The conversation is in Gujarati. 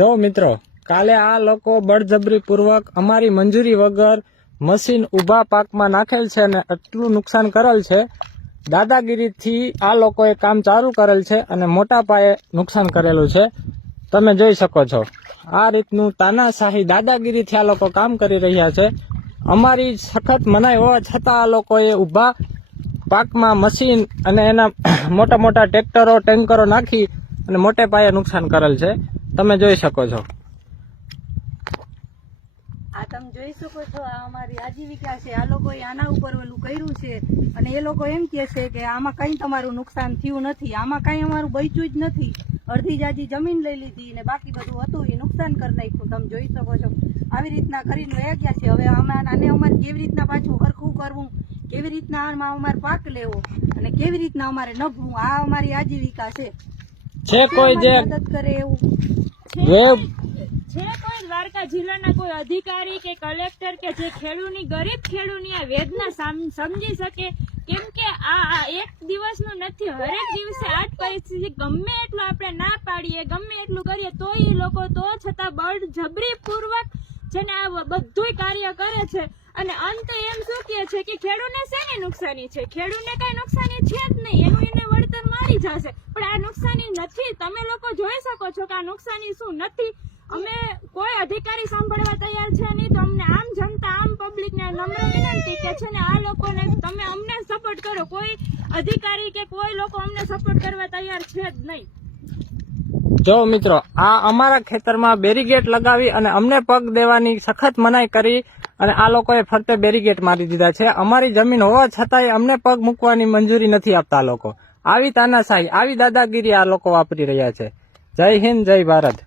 જો મિત્રો, કાલે આ લોકો બળજબરી પૂર્વક અમારી મંજૂરી વગર મશીન ઊભા પાકમાં નાખેલ છે અને એટલું નુકસાન કરેલ છે. દાદાગીરીથી આ લોકોએ કામ ચાલુ કરેલ છે અને મોટા પાયે નુકસાન કરેલું છે. તમે જોઈ શકો છો આ રીતનું તાનાશાહી દાદાગીરીથી આ લોકો કામ કરી રહ્યા છે. અમારી સખત મનાઈ હોવા છતાં આ લોકોએ ઊભા પાકમાં મશીન અને એના મોટા મોટા ટ્રેક્ટરો ટેન્કરો નાખી અને મોટે પાયે નુકસાન કરેલ છે. તમે જોઈ શકો છો. આ તમે જોઈ શકો છો, આ અમારી આજીવિકા છે. આ લોકોએ આના ઉપર ઓલું કર્યું છે અને એ લોકો એમ કહે છે કે આમાં કઈ તમારું નુકસાન થયું નથી, આમાં કઈ અમારું બચ્યું જ નથી. અડધી જાજી જમીન લઈ લીધી ને બાકી બધું હતું એ નુકસાન કરી નાખ્યું. તમે જોઈ શકો છો આવી રીતના કરીને વહી ગયા છે. હવે આને અમારે કેવી રીતના પાછું હરખું કરવું, કેવી રીતના આમાં અમારે પાક લેવો અને કેવી રીતના અમારે નભવું, આ અમારી આજીવિકા છે. કોઈ જે મદદ કરે એવું છે કોઈ દ્વારકા જિલ્લાના કોઈ અધિકારી કે કલેક્ટર કે જે ખેડૂતની ગરીબ ખેડૂતની આ વેદના સમજી શકે? કેમ કે આ એક દિવસનું નથી, હરેક દિવસે આ જ પરિસ્થિતિ. ગમે એટલું આપણે ના પાડીએ, ગમે એટલું કરીએ તો એ લોકો તો છતાં બળજબરી પૂર્વક છે ને આ બધું કાર્ય કરે છે. અને અંત એમ શું કહે છે કે ખેડૂતને શેની નુકસાની છે? ખેડૂતને કઈ નુકસાની છે જ નહીં, એનું એને વળતર મળી જશે. પણ આ નુકસાની નથી. તમે લોકો જોઈ શકો છો કે આ નુકસાની શું નથી. અમે કોઈ અધિકારી સાંભળવા તૈયાર છે નહીં. તો અમને આમ જનતા, આમ પબ્લિક ને નમ્ર વિનંતી કે છે ને આ લોકોને તમે અમને સપોર્ટ કરો. કોઈ અધિકારી કે કોઈ લોકો અમને સપોર્ટ કરવા તૈયાર છે જ નહીં. જો મિત્રો, આ અમારા ખેતરમાં બેરીગેટ લગાવી અને અમને પગ દેવાની સખત મનાઈ કરી અને આ લોકોએ ફરતે બેરીગેટ મારી દીધા છે. અમારી જમીન હોવા છતાંય અમને પગ મૂકવાની મંજૂરી નથી આપતા આ લોકો. આવી તાનાશાહી, આવી દાદાગીરી આ લોકો વાપરી રહ્યા છે. જય હિન્દ, જય ભારત.